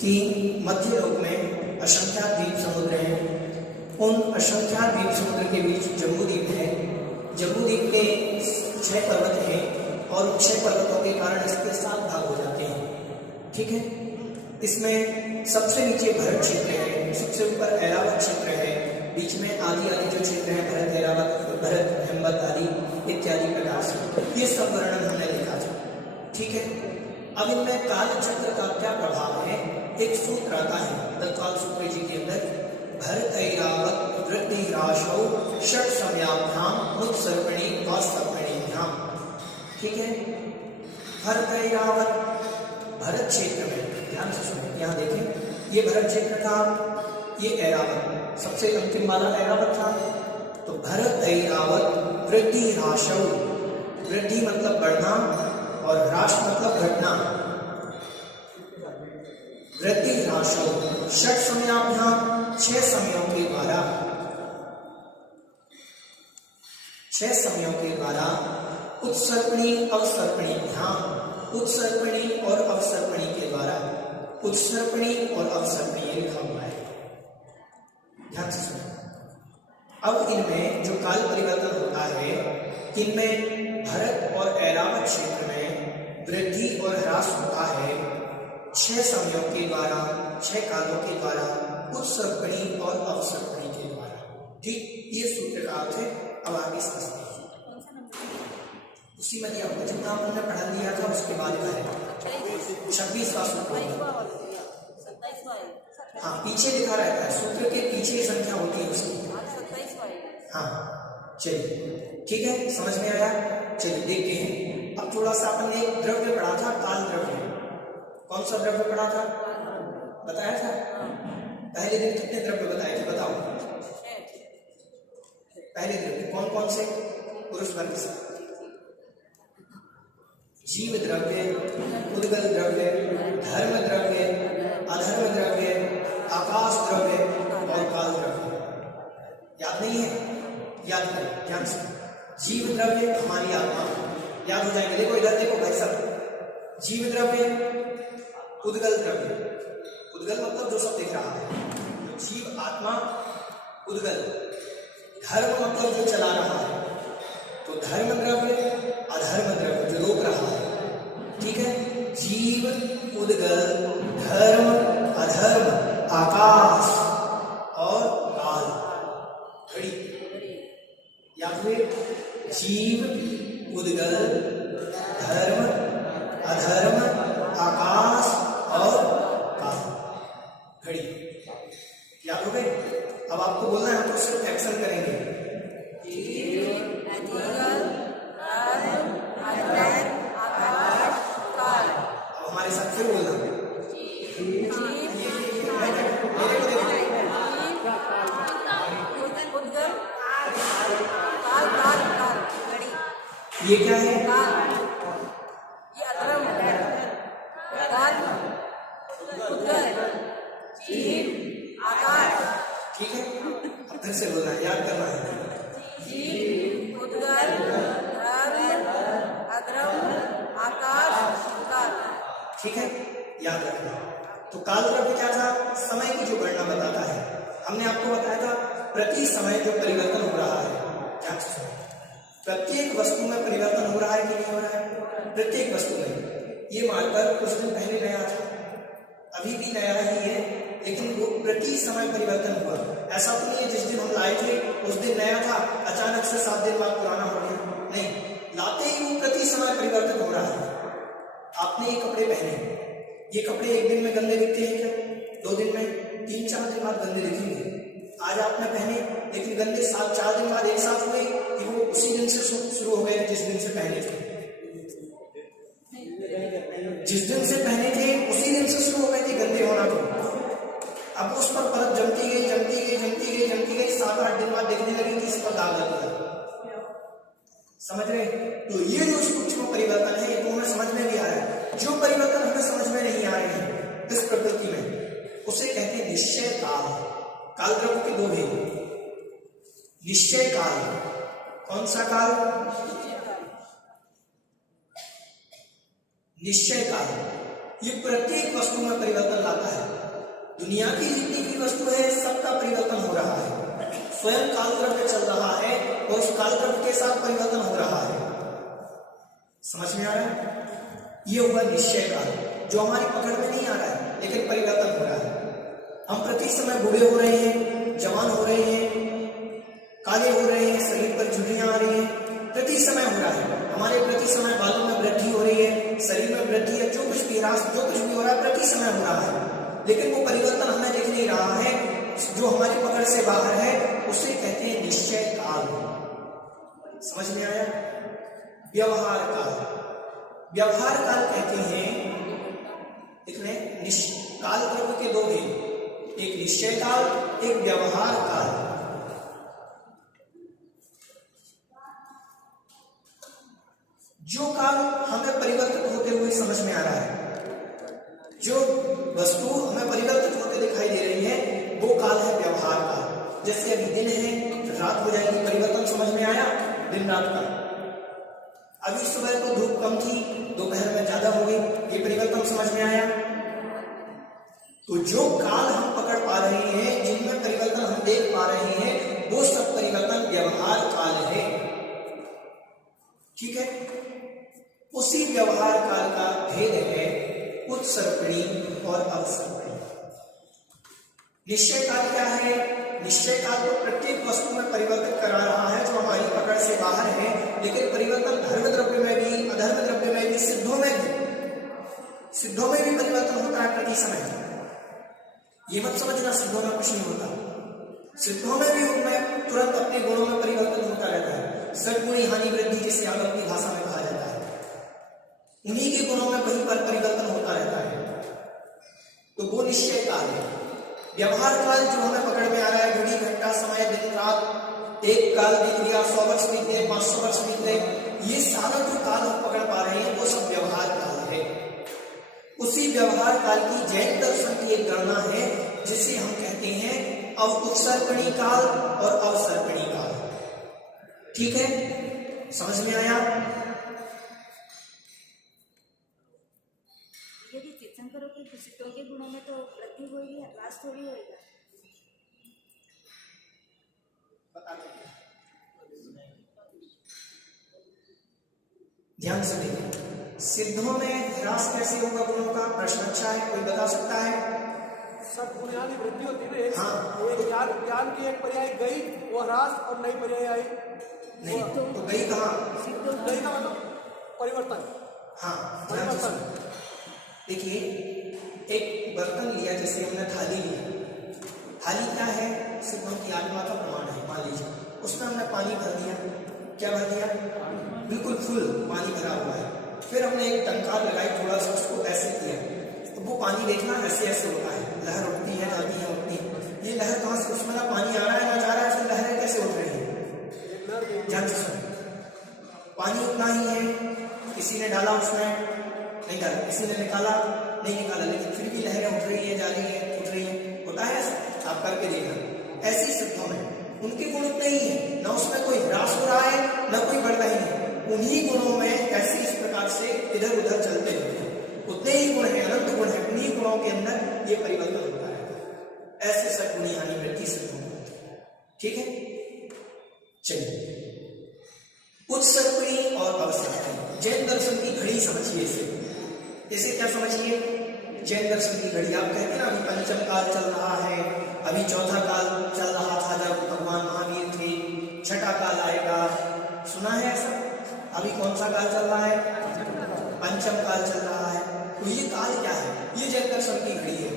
कि मध्य लोक में असंख्यात द्वीप समुद्र हैं। उन असंख्यात द्वीप समुद्र के बीच जम्बूद्वीप है। जम्बूद्वीप के 6 पर्वत हैं और 6 पर्वतों के कारण इसके 7 भाग हो जाते हैं। ठीक है, इसमें सबसे नीचे भरत क्षेत्र है, सबसे ऊपर ऐरावत क्षेत्र है, बीच में आदि जो क्षेत्र है भरत, ऐरावत, भरत, हेमवत आदि इत्यादि प्रकार से ये सब वर्णन हमने देखा था। ठीक है, अब इनमें काल चक्र का क्या प्रभाव है, एक सूत्र आता है तत्काल सूत्र जी के अंदर, भरत ऐरावत वृद्धि राशौ षट समयाभ्याम उत्सर्पणी व सर्पणीभ्याम। ठीक है, भरत ऐरावत भरत क्षेत्र में, ध्यान से सुनिए, यहाँ देखें, ये भरत क्षेत्र था, ये ऐरावत, सबसे अंतिम वाला ऐरावत था। तो भरत ऐरावत वृद्धि राशौ, वृद्धि मतलब बढ़ना और ह्रास मतलब घटना। वृद्धि राशौ षट समयाभ्याम, 6 समयों के द्वारा, 6 समयों के द्वारा उत्सर्पणी अवसर्पणीभ्याम, उत्सर्पणी और अवसर्पणी के द्वारा, उत्सर्पणी और अवसर्पणी ये लिखा हुआ है, ध्यान से सुनो। अब इनमें जो काल परिवर्तन होता है, इनमें भरत और ऐरावत क्षेत्र में वृद्धि और ह्रास होता है 6 समयों के द्वारा, 6 कालों के द्वारा, उत्सर्पणी और अवसर्पणी के द्वारा। ठीक, ये सूत्र का अर्थ है। अब आगे समझते हैं। उसी में दिया हुआ जो नाम हमने पढ़ा दिया था उसके बाद का है 26वां सूत्र। हाँ, पीछे लिखा रहता है, सूत्र के पीछे संख्या होती है उसकी। हाँ, चलिए ठीक है, समझ में आया। चलिए देखते हैं। अब थोड़ा सा अपन ने एक द्रव्य पढ़ा था, काल द्रव्य। कौन सा द्रव्य पढ़ा था, बताया था? पहले दिन कितने द्रव्य बताए थे, बताओ। पहले द्रव्य कौन कौन से? पुरुष वर्ग से जीव द्रव्य, उद्गल द्रव्य, धर्म द्रव्य, अधर्म द्रव्य, आकाश द्रव्य और काल द्रव्य। याद नहीं है? याद करो ध्यान से। जीव द्रव्य हमारी आत्मा, याद हो जाएंगे। देखो इधर देखो भाई साहब, जीव द्रव्य, उद्गल द्रव्य, उद्गल मतलब जो सब दिख रहा है, जीव आत्मा, उद्गल, धर्म मतलब जो चला रहा है, तो धर्म द्रव्य, अधर्म द्रव्य जो रोक रहा है। ठीक है, जीव, उद्गल, धर्म, अधर्म, आकाश और काल, घड़ी। या फिर जीव, उद्गल, धर्म, अधर्म, आकाश और काल, घड़ी। याद हो गए? अब आपको बोलना है, हम तो सिर्फ एक्शन करेंगे। अब हमारे साथ फिर बोलना है। ये क्या है? ये अधर्म, जीव, आकाश। ठीक है, अब फिर से बोलना है, याद करना है। जीव, उद्गल, धर्म, अधर्म, आकाश, काल। ठीक है, याद रखना। तो काल द्रव्य क्या था? समय की जो गणना बताता है। हमने आपको बताया था प्रति समय जो परिवर्तन हो रहा है, ध्यान से सुनो। प्रत्येक वस्तु में परिवर्तन हो रहा है कि नहीं हो रहा है? प्रत्येक वस्तु में। ये मार्कर कुछ दिन पहले नया था, अभी भी नया ही है, लेकिन वो प्रति समय परिवर्तन हुआ। ऐसा तो नहीं है जिस दिन हम लाए थे उस दिन नया था, अचानक से 7 दिन बाद पुराना हो गया। नहीं, लाते ही वो प्रति समय परिवर्तन हो रहा है। आपने ये कपड़े पहने, ये कपड़े एक दिन में गंदे दिखते हैं क्या? 2 दिन में, 3-4 दिन बाद गंदे दिखेंगे। आज आपने पहने, लेकिन गंदे 4 दिन बाद एक साथ हुए कि वो उसी दिन से शुरू हो गए जिस दिन से पहने थे। जिस दिन से पहने थे उसी दिन से शुरू हो गए थे गंदे होना। तो अब उस पर परत जमती गई, जमती गई, जमती गई, जमती गई, 7-8 दिन बाद देखने लगी कि इस पर दाग लग गया। समझ रहे? तो ये जो सूक्ष्म परिवर्तन है, ये तो हमें समझ में भी आ रहा है। जो परिवर्तन हमें समझ में नहीं आ रहे हैं इस प्रकृति में, उसे कहते हैं निश्चय काल। काल द्रव्य के 2 भेद, निश्चय काल। कौन सा काल? निश्चय काल। ये प्रत्येक वस्तु में परिवर्तन लाता है। दुनिया की जितनी भी वस्तु है सबका परिवर्तन हो रहा है। स्वयं कालद्रव्य चल रहा है और उस कालद्रव्य के साथ परिवर्तन हो रहा है। समझ में आ रहा है? ये हुआ निश्चय काल, जो हमारी पकड़ में नहीं आ रहा है लेकिन परिवर्तन हो रहा है। हम प्रति समय बूढ़े हो रहे हैं, जवान हो रहे हैं, काले हो रहे हैं, शरीर पर झुर्रियां आ रही हैं, प्रति समय हो रहा है। हमारे प्रति समय बालों में वृद्धि हो रही है, शरीर में वृद्धि है, जो कुछ भी हो रहा है प्रति समय हो रहा है, लेकिन वो परिवर्तन हमें दिख नहीं रहा है। जो हमारी पकड़ से बाहर है उसे कहते हैं निश्चय काल। समझ में आया? व्यवहार काल, व्यवहार काल कहते हैं, काल द्रव्य के दो भेद, एक निश्चय काल, एक व्यवहार काल। जो काल हमें परिवर्तित होते हुए समझ में आ रहा है, जो वस्तु हमें परिवर्तित होते दिखाई दे रही है, वो काल है व्यवहार काल। जैसे अभी दिन है, रात हो जाएगी, परिवर्तन समझ में आया दिन रात का। अभी सुबह तो धूप कम थी, दोपहर में ज्यादा हो गई, ये परिवर्तन समझ में आया। तो जो काल हम पकड़ पा रहे हैं, जिनमें परिवर्तन हम देख पा रहे हैं, वो सब परिवर्तन व्यवहार काल है। ठीक है? उसी व्यवहार काल का भेद है उत्सर्पणी और अवसर्पणी। निश्चय काल क्या है? निश्चय काल तो प्रत्येक वस्तु में परिवर्तित करा रहा है जो हमारी पकड़ से बाहर है, लेकिन परिवर्तन धर्म द्रव्य में भी, अधर्म द्रव्य में भी, सिद्धों में भी परिवर्तन होता है प्रति समय। ये मत समझना सिद्धों में कुछ नहीं होता, सिद्धों में भी उनमें तुरंत अपने गुणों में परिवर्तन होता रहता है। सद्गुणी हानि वृद्धि जिसे आगम की भाषा में कहा जाता है, उन्हीं के गुणों में वहीं पर परिवर्तन होता रहता है। तो वो निश्चय काल है। व्यवहार काल जो हमें पकड़ में आ रहा है, घड़ी घंटा समय दिन रात, एक काल बीत गया, 100 वर्ष बीत गए, 500 वर्ष बीत गए, ये सारा जो काल हम पकड़ पा रहे हैं वो सब व्यवहार काल है। उसी व्यवहार काल की जैन दर्शन की एक गणना है जिसे हम कहते हैं उत्सर्पणी काल और अवसर्पणी काल। ठीक है? समझ में आया? यदि तीर्थंकरों के सिद्धों के गुणों में तो वृद्धि होगी, ह्रास थोड़ी होगा। ध्यान से देखिए, सिद्धों में ह्रास कैसे होगा गुणों का? प्रश्न अच्छा है, कोई बता सकता है? सब बुनियादी वृद्धि होती है। हाँ, एक ज्ञान की एक पर्याय गई, वो ह्रास, और नई पर्याय आई नहीं तो गई कहाँ? गई का मतलब परिवर्तन। हाँ, परिवर्तन। देखिए, एक बर्तन लिया, जैसे हमने थाली ली, थाली क्या है? सिद्धों की आत्मा का प्रमाण है। मान लीजिए उसमें हमने पानी भर दिया, क्या भर दिया? बिल्कुल फुल पानी भरा हुआ है। फिर हमने एक टंकार लगाई, थोड़ा सा उसको ऐसे किया, तो वो पानी देखना ऐसे ऐसे होता है, लहर उठती है, जाती है, उठती है। ये लहर कहाँ से? उसमें ना पानी आ रहा है ना जा रहा है, फिर लहरें कैसे उठ रही है? ध्यान से सुनो, पानी उतना ही है, किसी ने डाला उसमें, नहीं डाला, किसी ने निकाला, नहीं निकाला, लेकिन फिर भी लहरें उठ रही है, जा रही है, उठ रही है। होता है ऐसा? आप करके देखना। ऐसी सिद्धों में उनके गुण उतने ही है, ना उसमें कोई ह्रास हो रहा है ना कोई बढ़ रही है। उन्हीं गुणों में ऐसे इस प्रकार से इधर उधर चलते रहते हैं, उतने ही गुण है, अनंत गुण है, उन्हीं गुणों के अंदर ये परिवर्तन होता है। ऐसे सद्गुणी हानि वृद्धि सिद्धों में। ठीक है? चलिए, उत्सर्पणी और अवसर्पणी। जैन दर्शन की घड़ी समझिए इसे क्या समझिए? जैन दर्शन की घड़ी। आप कहते हैं ना अभी पंचम काल चल रहा है, अभी चौथा काल चल रहा था जब भगवान महावीर थे, छठा काल आएगा, सुना है ऐसा? अभी कौन सा काल चल रहा है? पंचम काल चल रहा है। तो ये काल क्या है? ये जैन दर्शन की घड़ी है,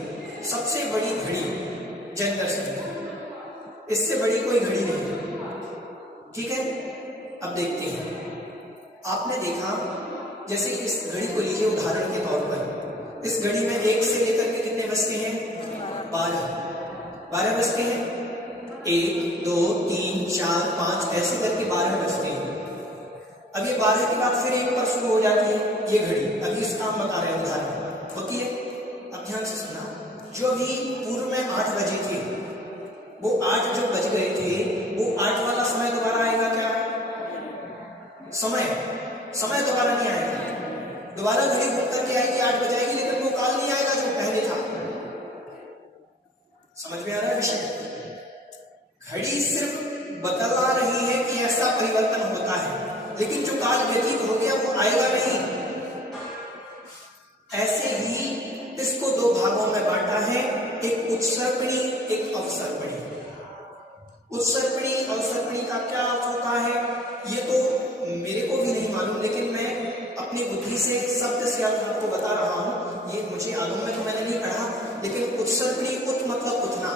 सबसे बड़ी घड़ी जैन दर्शन की, इससे बड़ी कोई घड़ी नहीं। ठीक है? अब देखते हैं, आपने देखा, जैसे इस घड़ी को लीजिए उदाहरण के तौर पर, इस घड़ी में 1 से लेकर के कितने बजते हैं? 12 बजते हैं। 1 2 3 4 5 ऐसे करके 12 बजते हैं। अब ये 12 के बाद फिर 1 पर शुरू हो जाती है ये घड़ी। अभी इस काम बता रहे हैं, उदाहरण होती है। अब ध्यान से सुना, जो अभी पूर्व में 8 बजे थे, वो 8 जो बज गए थे, वो 8 वाला समय दोबारा आएगा क्या? समय दोबारा नहीं आएगा। दोबारा घड़ी घूम करके आएगी, 8 बजाएगी, लेकिन वो काल नहीं आएगा जो पहले था। समझ में आ रहा है विषय? घड़ी सिर्फ बतला रही है कि ऐसा परिवर्तन होता है, लेकिन जो काल व्यतीत हो गया वो आएगा नहीं। ऐसे ही इसको दो भागों में बांटा है, एक उत्सर्पणी, एक अवसर्पणी। उत्सर्पणी अवसर्पणी का क्या अर्थ होता है ये तो मेरे को भी नहीं मालूम, लेकिन मैं अपनी बुद्धि से शब्द से अर्थ आपको बता रहा हूं। ये मुझे आलम में तो मैंने नहीं पढ़ा, लेकिन उत्सर्पणी, उत मतलब उठना,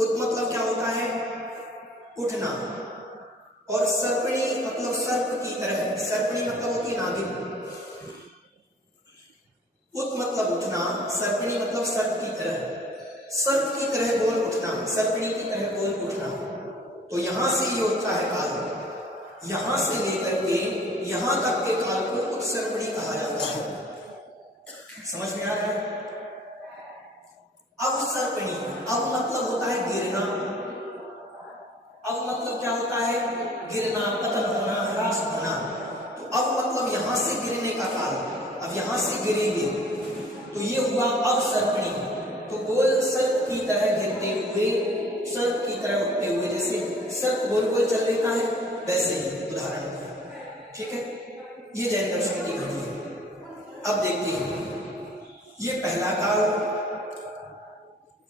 उत मतलब क्या होता है? उठना। और सर्पणी मतलब सर्प की तरह, सर्पणी मतलब होती है नागिन। उत मतलब उठना, सर्पणी मतलब सर्प की तरह, सर्प की तरह गोल उठना, सर्पणी की तरह गोल उठना। तो यहां से ये होता है काल, यहां से लेकर के यहां तक के काल को उत्सर्पणी कहा जाता है। समझ में आ रहा है? अवसर्पणी, अव मतलब होता है गिरना। अव मतलब क्या होता है? गिरना, पतन होना, ह्रास होना। तो अव मतलब यहां से गिरने का काल। अब यहां से गिरेंगे तो ये हुआ अवसर्पणी। तो गोल सर्प की तरह गिरते हुए, सर्प की तरह उठते हुए, जैसे सर्प गोल गोल चल देता है वैसे ही उदाहरण दिया। ठीक है, ये जैन दर्शन की घड़ी है। अब देखते हैं, ये पहला काल,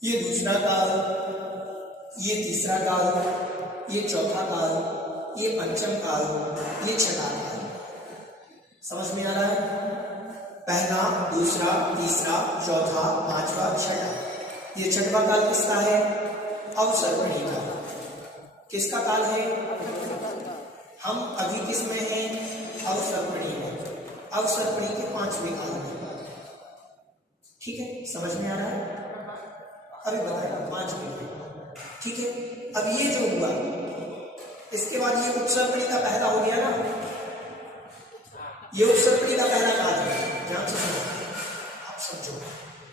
ये दूसरा काल, ये तीसरा काल, ये चौथा काल, ये पंचम काल, ये छठा काल। समझ में आ रहा है? पहला, दूसरा, तीसरा, चौथा, पांचवा, छठा। ये छठवा काल किसका है? अवसर्पणी का। किसका काल है? हम अभी किस में हैं? अवसर्पणी में। अवसर्पणी के 5वें काल में। ठीक है, समझ में आ रहा है? अभी बताएगा 5वें में। ठीक है, अब ये जो हुआ, इसके बाद ये उत्सर्पणी का पहला हो गया ना, ये उत्सर्पणी का पहला काल है। ध्यान से सुनो, आप समझो,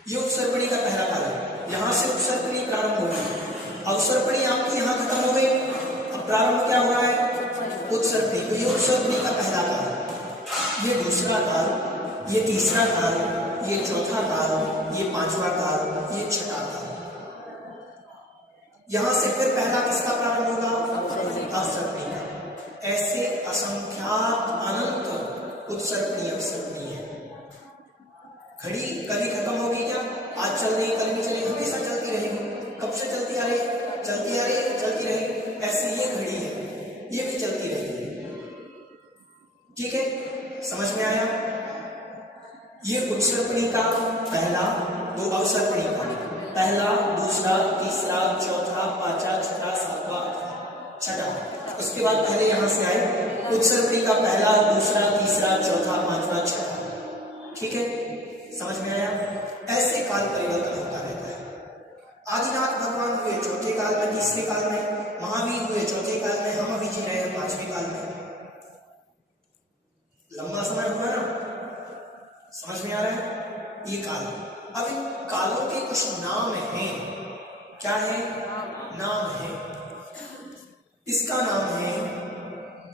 ये उत्सर्पणी का पहला काल है। यहां से उत्सर्पणी प्रारंभ होगी, अवसर्पणी आपकी यहां खत्म हो गई, अब प्रारंभ क्या हो रहा है? उत्सर्पणी। तो ये उत्सर्पणी का पहला काल, ये दूसरा काल, ये तीसरा काल, ये चौथा काल, ये पांचवा काल, ये छठा काल। यहां से फिर पहला किसका प्रारंभ होगा? अवसर्पणी का। ऐसे असंख्यात अनंत उत्सर्पणी अवसर्पणी है। घड़ी कभी खत्म होगी क्या? आज चल रही, कल भी चलेगी, हमेशा चलती रहेगी। कब से चलती आ रही? चलती आ रही, चलती रहेगी। ऐसी ये घड़ी है, ये भी चलती रहेगी। ठीक है, समझ में आया? ये उत्सर्पणी का पहला, दो अवसर्पणी का पहला, दूसरा, तीसरा, चौथा, पांचवा, छठा, सातवां, छठा। उसके बाद पहले यहां से आए उत्सर्पणी का पहला, दूसरा, तीसरा, चौथा, पांचवा, छठा। ठीक है, समझ में आया? ऐसे काल परिवर्तन होता रहता है। आदिनाथ भगवान हुए चौथे काल में, तीसरे काल में, महावीर हुए चौथे काल में, हम अभी जी रहे हैं 5वें काल में। लंबा समय हुआ ना? समझ में आ रहा है? ये काल। अब इन कालों के कुछ नाम हैं। क्या है? नाम है। इसका नाम है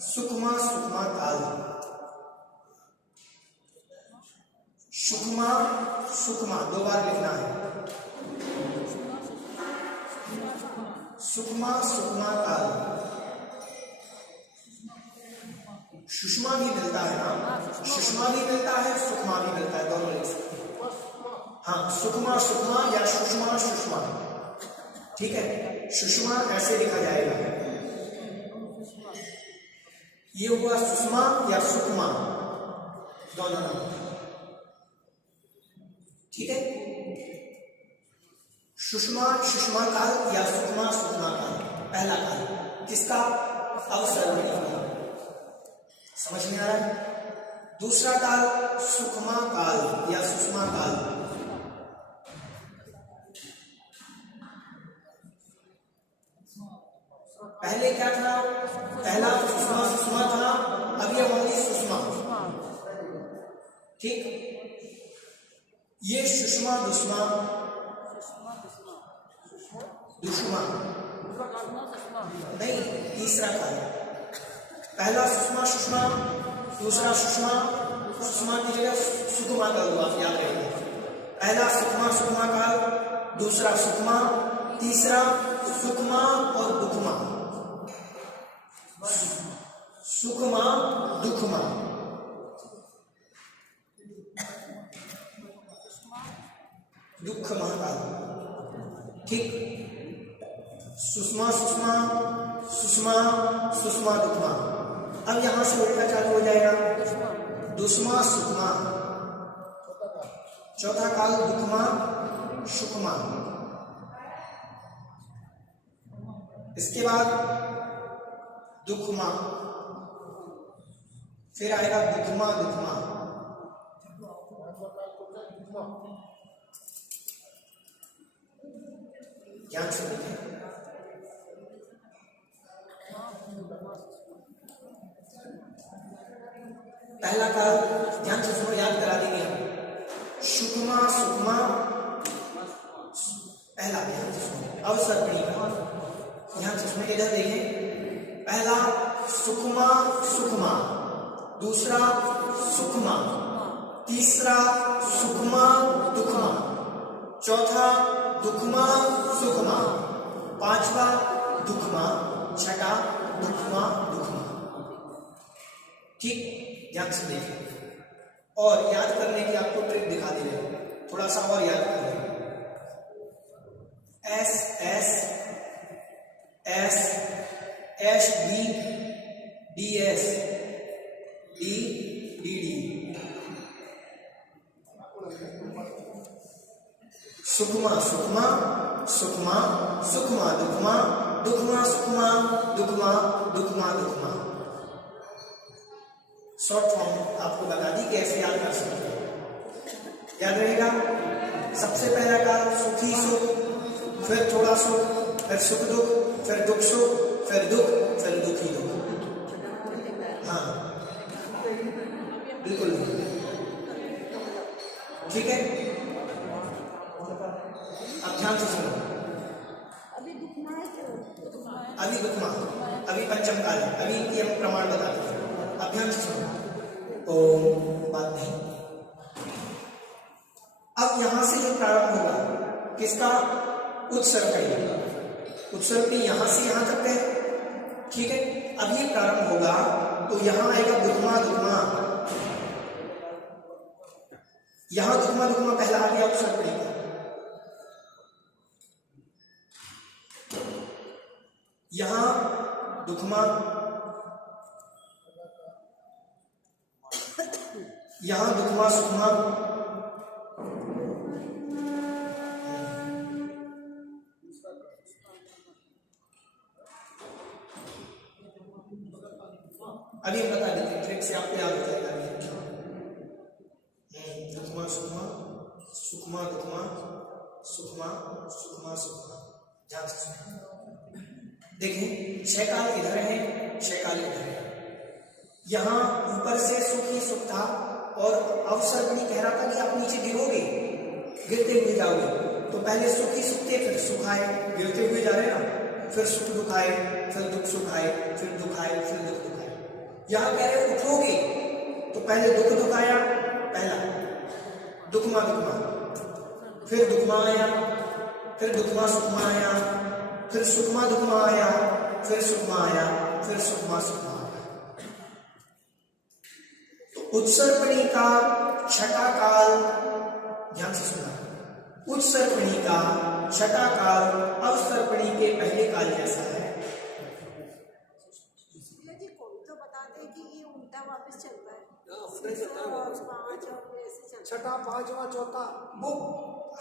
सुखमा, सुखमा काल। सुखमा, सुखमा, 2 बार लिखना है। सुखमा, सुखमा काल। सुषमा भी मिलता है ना, सुषमा भी मिलता है, सुखमा भी मिलता है, दोनों लिख सकते हैं। हाँ, सुखमा, सुखमा या सुषमा, सुषमा। ठीक है, सुषमा ऐसे लिखा जाएगा। ये हुआ सुषमा या सुखमा, दोनों नाम। ठीक है, सुषमा, सुषमा काल या सुखमा, सुखमा काल पहला काल। किसका? अवसर्पणी काल। समझ में आ रहा है? दूसरा काल सुखमा काल या सुषमा काल। पहले क्या था? पहला सुषमा, सुषमा था, अब ये होगी सुषमा। ठीक, ये सुषमा, दुष्मा, दुष्मा नहीं, तीसरा काल। पहला सुषमा, सुषमा, दूसरा सुषमा, सुषमा की जगह सुखमा कर दो, आप याद रखेंगे। पहला सुखमा, सुखमा काल, दूसरा सुखमा, तीसरा सुखमा और दुखमा, सुखमा दुखमा, दुख महाकाल, ठीक। सुषमा सुषमा सुषमा सुषमा दुखमा। अब यहां से उल्टा चालू हो जाएगा, दुष्मा सुखमा, चौथा काल दुखमा सुखमा। इसके बाद दुखमा, फिर आएगा दुखमा दुखमा, ध्यान से देखें। पहला काल ध्यान से सुनो, याद करा देंगे हम। सुखमा सुखमा पहला, ध्यान से सुनो, अवसर्पणी का ध्यान से सुनो, इधर देखें। पहला सुखमा सुखमा, दूसरा सुखमा, तीसरा सुखमा दुखमा, चौथा दुखमा सुखमा, पांचवा दुखमा, छठा दुखमा दुखमा, ठीक। ध्यान से देखें और याद करने की आपको ट्रिक दिखा दे रहे, थोड़ा सा और याद कर रहे। S S S S D D S D D D, सुखमा सुखमा सुखमा सुखमा दुखमा, दुखमा सुखमा दुखमा, दुखमा दुखमा। शॉर्ट फॉर्म आपको बता दी कैसे याद कर सकते हैं, याद रहेगा। सबसे पहला काल सुखी सुख, फिर थोड़ा सुख, फिर सुख दुख, फिर दुख सुख, फिर दुख, फिर दुखी दुख। हाँ बिल्कुल ठीक है। अब ध्यान से सुनो, अभी दुखमा है क्यों? अभी दुखमा, अभी पंचम काल, अभी इनकी हम प्रमाण बताते हैं। अब ध्यान से सुनो, ओम बात नहीं। अब यहां से जो प्रारंभ होगा किसका? उत्सर्पणी। उत्सर्पणी यहां से यहां तक है, ठीक है। अब ये प्रारंभ होगा तो यहां आएगा दुखमा दुखमा, यहां दुखमा दुखमा पहला आ गया उत्सर्पणी का। यहां दुखमा, यहां दुखमा सुखमा, अभी हम बता देते हैं, ट्रिक से आपको याद हो जाएगा। दुखमा सुखमा सुखमा दुखमा सुखमा सुखमा सुखमा, ध्यान से सुनिए। देखिए छह काल इधर है, छह काल इधर है। यहां ऊपर से सुख ही सुख था और अवसर्पणी कह रहा था कि आप नीचे गिरोगे, गिरते हुए जाओगे। तो पहले सुख ही सुख थे, फिर सुख आए, गिरते हुए जा रहे ना, फिर सुख दुख आए, फिर दुख सुख आए, फिर दुख आए, फिर दुख दुख आए। यहां कह रहे उठोगे तो पहले दुख दुख आया, पहला दुखमा दुखमा, फिर दुखमा आया, फिर दुखमा सुखमा आया, फिर सुखमा दुखमा आया, फिर सुखमा आया, फिर सुखमा सुखमा आया। तो उत्सर्पणी का छठा काल, ध्यान से सुना, उत्सर्पणी का छठा काल अवसर्पणी के पहले काल जैसा है। तो बताते हैं कि ये उल्टा वापस चलता है, छठा पांचवा चौथा, वो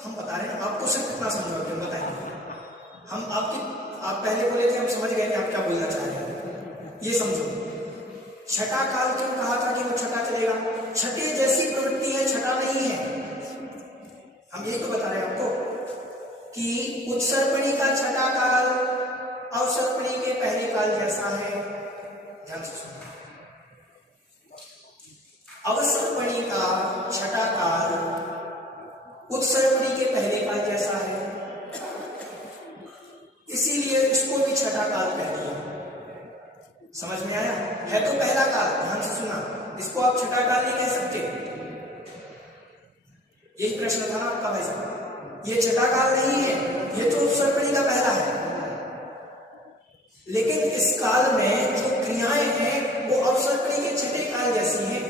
हम बता रहे हैं, आपको सिर्फ इतना समझाओगे, हम बताएंगे। हम आप पहले बोले थे, हम समझ गए कि आप क्या बोलना चाह रहे हैं। ये समझो, छठा काल क्यों कहा था कि वो छठा चलेगा? छठे जैसी प्रवृत्ति है, छठा नहीं है। हम ये तो बता रहे हैं आपको कि उत्सर्पणी का छठा काल अवसर्पणी के पहले काल जैसा है। ध्यान से सुनो, अवसर्पणी का छठा काल उत्सर्पणी के पहले काल जैसा है, इसीलिए इसको भी छठा काल कहते हैं। समझ में आया? है तो पहला काल, ध्यान से सुना, इसको आप छठा काल नहीं कह सकते। यही प्रश्न था ना आपका भाई साहब। ये छठा काल नहीं है, ये तो उत्सर्पणी का पहला है। लेकिन इस काल में जो क्रियाएं हैं वो अवसर्पणी के छठे काल जैसी हैं,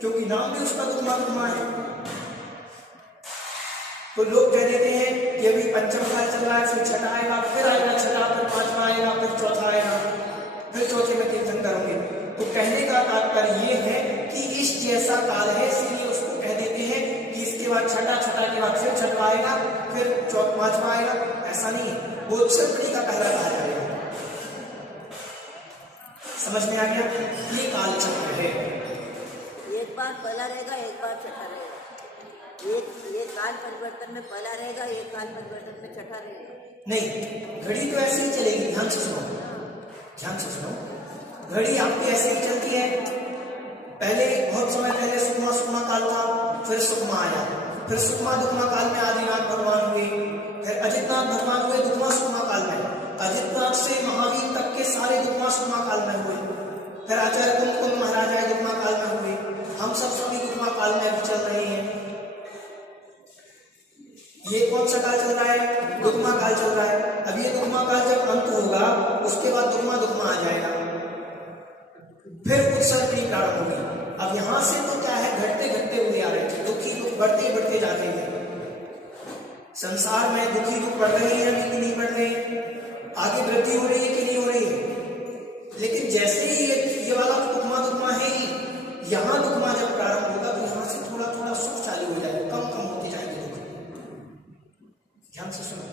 क्योंकि नाम भी उसका दुगमा दुगमा है। तो लोग कह देते हैं कि अभी पंचम काल चल रहा है, फिर छठा आएगा, फिर आएगा छठा, फिर पांचवा आएगा, फिर चौथा आएगा, फिर चौथे में तीर्थंकर होंगे। तो कहने का तात्पर्य ये है कि इस जैसा काल है, इसलिए उसको कह देते हैं कि इसके बाद छठा, छठा के बाद फिर छठा आएगा, फिर पांचवा आएगा। ऐसा नहीं है, वो उत्सर्पणी का पहला कहा जाएगा। समझ में आ गया? ये काल चक्र है। एक बार पहला रहेगा, एक बार छठा रहेगा। ये काल परिवर्तन में पहला रहेगा, एक काल परिवर्तन में छठा रहेगा। नहीं, घड़ी तो ऐसे ही चलेगी। ध्यान से सुनो, ध्यान से सुनो। घड़ी आपकी ऐसे ही चलती है। पहले बहुत समय पहले सुकमा सुकमा काल था, फिर सुकमा आया, फिर सुकमा दुगमा काल में आदिनाथ भगवान हुए, फिर अजितनाथ भगवान हुए दुगमा सुकमा काल में। अजितनाथ से महावीर तक के सारे दुगमा सुगमा काल में हुए। फिर आचार्य कुंद महाराज दुगमा काल में हुए। हम सब सभी दुगमा काल में अभी चल रहे हैं। ये कौन सा काल चल रहा है? दुगमा काल चल रहा है। अब ये दुगमा काल जब अंत होगा, उसके बाद दुगमा दुगमा आ जाएगा, फिर उत्सर्पणी प्रारंभ होगी। अब यहां से तो क्या है, घटते घटते हुए आ रहे थे, दुखी दुख बढ़ते बढ़ते जाते हैं। संसार में दुखी दुख बढ़ रही है अभी कि नहीं बढ़ रही है? आगे वृद्धि हो रही है कि नहीं हो रही है? लेकिन जैसे ही ये वाला दुगमा दुगमा है ही, यहाँ दुगमा जब प्रारंभ होगा तो यहाँ से थोड़ा थोड़ा सुख चालू हो जाएगा, कम कम होते जाएंगे दुख। ध्यान से सुनो,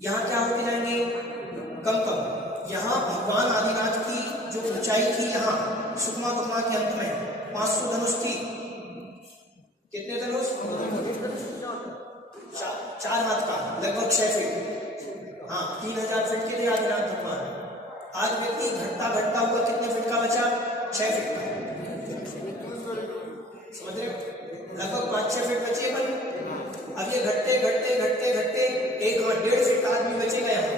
यहाँ क्या होते जाएंगे? कम कम। यहाँ भगवान आदिनाथ की जो ऊंचाई थी, यहाँ सुगमा दुगमा के अंत में 500 धनुष थी। कितने धनुष? 4 हाथ का, लगभग 6 फीट। हाँ, 3000 फीट के लिए आदिनाथ भगवान। आज व्यक्ति घटता घटता हुआ कितने फीट का बचा? 6 फीट का। समझ रहे हो? लगभग 5-6 फीट बचे बन। अब ये घटते घटते घटते घटते 1.5 फीट का आदमी बचेगा यहाँ।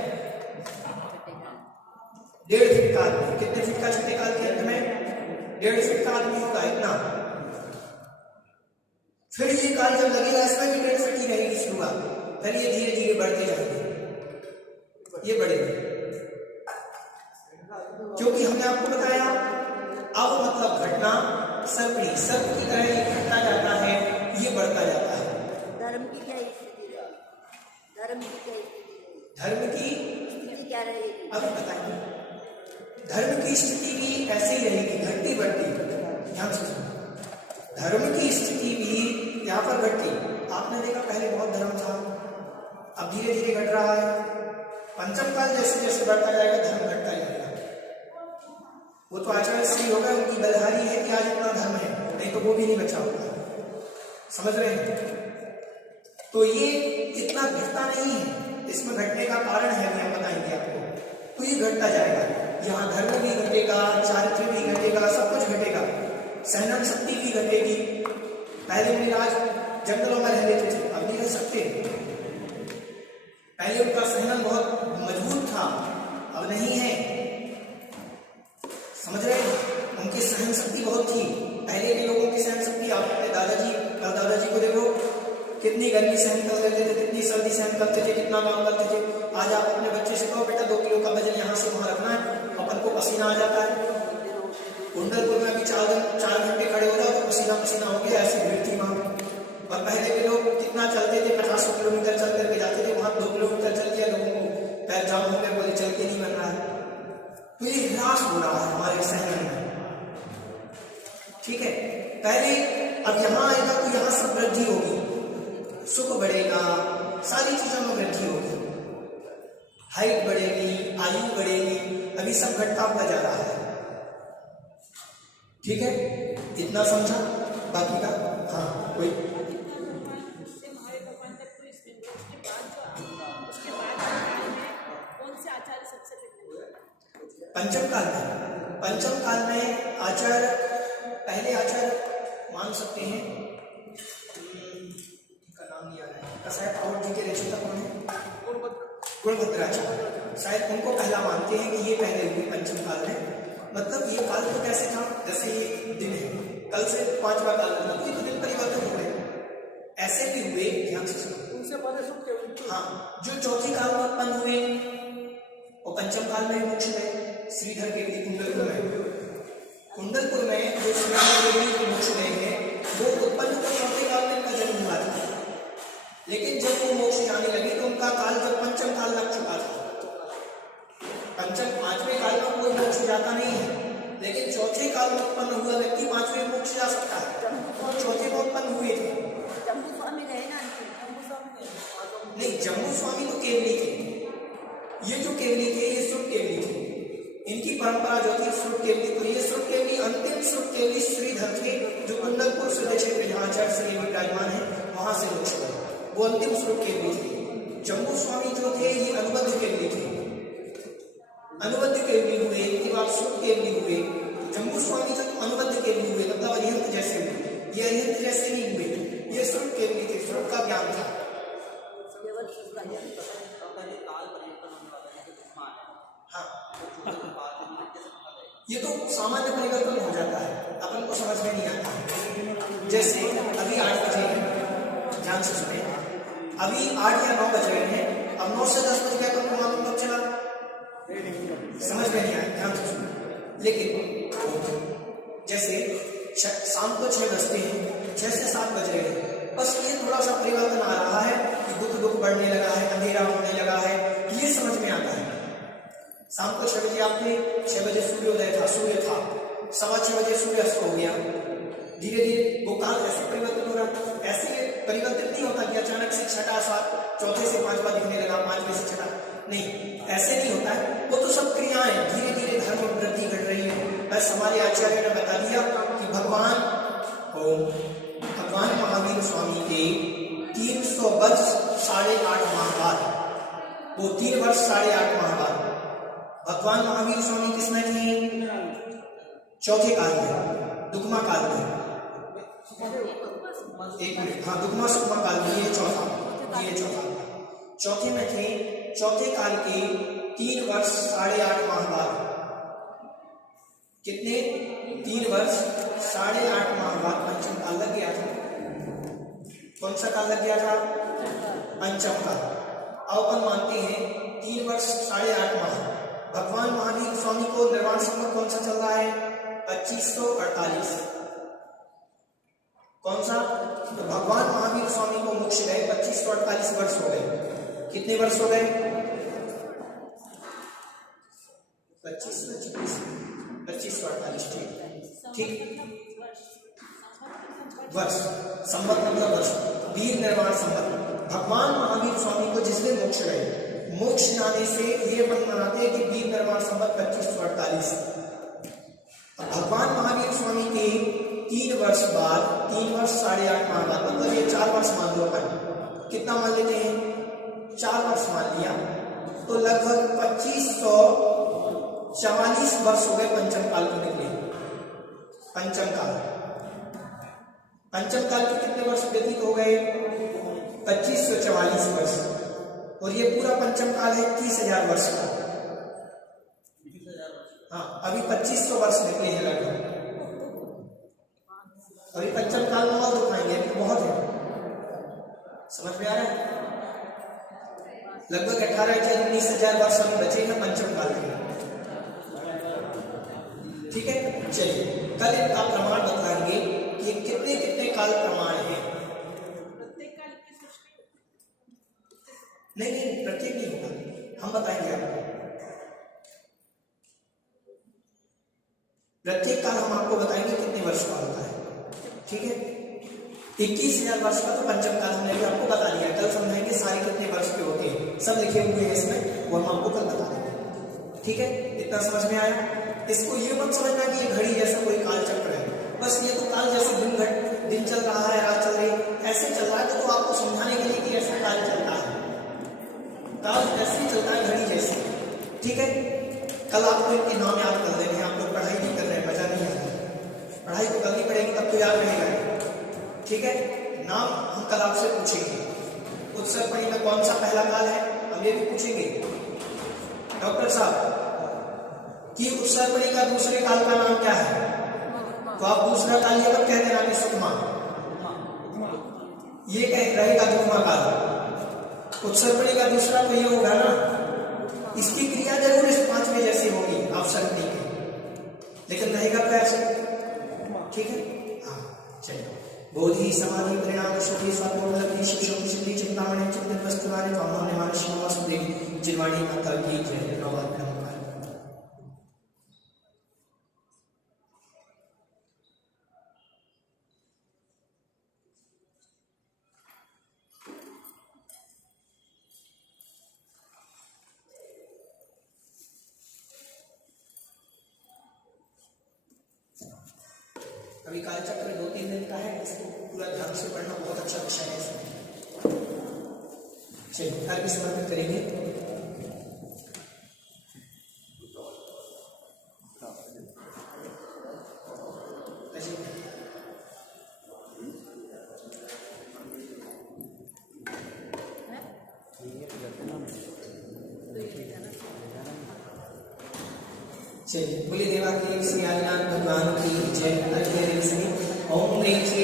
1.5 फीट का आदमी, कितने फीट का छठे काल के अंत में? 1.5 फीट का आदमी होगा इतना। फिर ये काल जब लगेगा, इसमें भी 1.5 फीट ही रहेगी शुरुआत, फिर ये धीरे धीरे बढ़ते जाएंगे, ये बढ़ेंगे। क्योंकि हमने आपको बताया, अब मतलब घटना सर्पणी, सर्प की तरह ये घटता जाता है, ये बढ़ता जाता है। धर्म की क्या स्थिति रहेगी? धर्म की क्या स्थिति रहेगी? धर्म की स्थिति क्या रहेगी? अभी बताएंगे। धर्म की स्थिति भी ऐसे ही रहेगी, घटती बढ़ती। ध्यान से सुनो, धर्म की स्थिति भी यहाँ पर घटती। आपने देखा पहले बहुत धर्म था, अब धीरे धीरे घट रहा है। पंचम काल जैसे जैसे बढ़ता जाएगा, धर्म घटता जाएगा। वो तो आचार्य श्री होगा, उनकी बलहारी है कि आज इतना धर्म है, नहीं तो वो भी नहीं बचा होगा। समझ रहे हैं? तो ये इतना घटता नहीं है, इसमें घटने का कारण है, हम बताएंगे आपको। तो ये घटता जाएगा, यहाँ धर्म भी घटेगा, चारित्र भी घटेगा, सब कुछ घटेगा। सहनम शक्ति भी घटेगी। पहले मुनिराज जंगलों में रह लेते थे, अब नहीं रह सकते। पहले उनका सहनम बहुत मजबूत था, अब नहीं है। समझ रहे हैं? उनकी सहन शक्ति बहुत थी। पहले के लोगों की सहन शक्ति, आप अपने दादाजी को देखो, कितनी गर्मी सहन कर लेते थे, कितनी सर्दी सहन करते थे, कितना काम करते थे। आज आप अपने बच्चे से कहो, बेटा 2 किलो का वजन यहाँ से वहां रखना है, अपन को पसीना आ जाता है। कुंडलपुर में भी 4 घंटे खड़े हो जाओ तो पसीना पसीना हो गया, ऐसी भीड़ थी वहां। और पहले के लोग कितना चलते थे, 50 किलोमीटर चल करके जाते थे, वहां 2 किलोमीटर चल के लोगों को पैर जाम हो गए, बोले चल के नहीं बन रहा है। तो ये ह्रास हो रहा है हमारे सहन में। ठीक है, पहले अब यहाँ आएगा तो यहाँ सब वृद्धि होगी, सुख बढ़ेगा, सारी चीजों में वृद्धि होगी, हाइट बढ़ेगी, आयु बढ़ेगी। अभी सब घटता हुआ जा रहा है। ठीक है, इतना समझा? बाकी का हाँ कोई? पंचम काल में आचार्य, पहले आचार्य मान सकते हैं, का नाम नहीं आ रहा है, शायद और जी के रचयिता कौन है? गुणभद्राचार्य। शायद उनको पहला मानते हैं कि ये पहले हुए पंचम काल में। मतलब ये काल तो कैसे था, जैसे ये दिन है, कल से 5वां काल, मतलब ये तो दिन परिवर्तन हो गए, ऐसे भी हुए। ध्यान से सुनो, उनसे उससे पहले सुख के हाँ, जो चौथे काल में उत्पन्न हुए वो पंचम काल में मोक्ष गए। श्रीधर के लिए कुंडलपुर में जो श्रीधर के लिए मोक्ष गए हैं वो उत्पन्न तो चौथे काल में इनका जन्म हुआ था, लेकिन जब वो मोक्ष जाने लगे तो उनका काल जब पंचम काल लग चुका था। पंचम पांचवें काल में कोई मोक्ष जाता नहीं है, लेकिन चौथे काल में उत्पन्न हुआ व्यक्ति पांचवें मोक्ष जा सकता है। और चौथे में उत्पन्न हुए थे जम्बू स्वामी गए ना, नहीं, जम्मू स्वामी तो केवली थे। ये जो केवली थे ये श्रुत केवली थे, इनकी परंपरा जो थी श्रुत केवली। तो ये श्रुत केवली अंतिम श्रुत केवली श्रीधर थे, जो कुंडलपुर क्षेत्र में जहाँ आचार्य श्री विराजमान है वहां से मोक्ष गए, वो अंतिम श्रुत केवली थे। जम्मू स्वामी जो थे ये अनुबद्ध केवली थे, अनुबद्ध केवली हुए, इनके बाद श्रुत केवली हुए। जम्मू स्वामी जब अनुबद्ध केवली हुए मतलब अरिहंत जैसे हुए, ये अरिहंत जैसे नहीं हुए, ये श्रुत केवली थे, श्रुत का ज्ञान था। केवल सुख का ज्ञान। ये तो सामान्य परिवर्तन हो जाता है, अपन को समझ में नहीं आता है। जैसे अभी 8 बजे हैं, ध्यान से सुने, अभी 8 या 9 बज रहे हैं, अब 9 से 10 बज गया तो हमको मालूम कब चला, समझ में नहीं आया, ध्यान से सुने। लेकिन जैसे शाम को 6 बजते हैं, 6 से 7 बज रहे हैं, बस ये थोड़ा सा परिवर्तन आ रहा है कि दुख बढ़ने लगा है, अंधेरा होने लगा है, ये समझ में आता है। शाम को 6 बजे आपने 6 बजे सूर्योदय था, सूर्य था, 6:15 बजे सूर्य अस्त हो गया, धीरे धीरे वो काल ऐसे परिवर्तन हो रहा। ऐसे परिवर्तन नहीं होता कि अचानक से 6 7 चौथे से 5वां दिखने लगा, 5वें से 6, नहीं, ऐसे नहीं होता है। वो तो सब क्रियाएं धीरे धीरे धर्म वृद्धि घट रही है। बस हमारे आचार्य ने बता दिया कि भगवान महावीर स्वामी के 300 वर्ष 8.5 माह बाद, वो 3 वर्ष 8.5 माह बाद भगवान महावीर स्वामी किसमें थे? चौथे काल में, दुक्मा काल में। एक मिनट, हाँ, दुक्मा सुक्मा काल में, ये चौथा चौथे में थे। चौथे काल के 3 वर्ष 8.5 माह बाद, कितने? 3 वर्ष 8.5 माह बाद पंचम काल लग गया था। कौन सा काल लग गया था? पंचम काल। अब अपन मानते हैं 3 वर्ष 8.5 माह। भगवान महावीर स्वामी को निर्वाण संवत कौन सा चल रहा है? 2548। कौन सा? तो भगवान महावीर स्वामी को मोक्ष गए 2548 वर्ष हो गए। कितने वर्ष हो गए? 2548, ठीक। वर्ष, संवत मतलब वर्ष, वीर निर्वाण संवत। भगवान महावीर स्वामी को जिसने मोक्ष गए, मोक्ष जाने से ये मन मनाते हैं कि वीर निर्वाण संवत 2548। भगवान महावीर स्वामी के 3 वर्ष बाद, 3 वर्ष 8.5 माह बाद, मतलब ये 4 वर्ष मान लो अपन, कितना मान लेते हैं? 4 वर्ष मान लिया, तो लगभग 2544 वर्ष हो गए पंचम काल को निकले। पंचम काल के कितने वर्ष व्यतीत हो गए? 2544 वर्ष। और ये पूरा पंचम काल है 30,000 वर्ष का। हाँ, अभी 2500 वर्ष निकले हैं लगभग। अभी पंचम काल में और दिखाएंगे, अभी बहुत है। समझ में आ रहा है? लगभग 18 या 19,000 वर्ष अभी बचे हैं पंचम काल के। ठीक है, चलिए कल इनका प्रमाण बताएंगे कि कितने कितने काल प्रमाण हैं। नहीं, प्रत्येक नहीं होगा, हम बताएंगे आपको। प्रत्येक काल हम आपको बताएंगे कितने वर्ष का होता है। ठीक है, 21,000 वर्ष का तो पंचम काल हमने भी आपको बता दिया। कल समझाएंगे सारे कितने वर्ष के होते हैं, सब लिखे हुए हैं इसमें, वो हम आपको कल बता देंगे। ठीक है, इतना समझ में आया? इसको ये मत समझना कि ये घड़ी जैसा कोई काल चक्र है, बस ये तो काल जैसे दिन चल रहा है, रात चल रही है, ऐसे चल रहा है। तो आपको समझाने के लिए कि ऐसा काल चलता है, काल ऐसे ही चलता है घड़ी जैसे। ठीक है, कल आपको इनके नाम याद कर देने हैं। आप लोग पढ़ाई नहीं कर रहे हैं, मजा नहीं आता, पढ़ाई तो करनी पड़ेगी, तब तो याद रहेगा। ठीक है, नाम हम कल आपसे पूछेंगे। उत्सर्पणी में कौन सा पहला काल है, हम ये भी पूछेंगे। डॉक्टर साहब कि उत्सर्पणी का दूसरे काल का नाम क्या है? तो आप दूसरा काल ये मत कह देना कि सुकमा, ये कह रहेगा दुक्मा काल। उत्सर्पणी का दूसरा तो ये होगा ना, इसकी क्रिया जरूर इस 5 में जैसी होगी अपसर्पणी की, लेकिन रहेगा कैसे? ठीक है, हाँ चलिए। बोधि समाधि परिणाम शुद्धि स्वात्मोपलब्धि शिक्षों सिद्धि चिंतामणि चिंतन वस्तुवानि पावने मानस नमस्ते जिनवाणी माता की जय। नमः। अभी कालचक्र 2-3 दिन का है, इसको पूरा ध्यान से पढ़ना, बहुत अच्छा विषय है इसमें। चलिए कल भी समर्पित करेंगे। चलिए बोलिए देवा की श्री आदिनाथ भगवान की जय। ओम ह्रीं श्री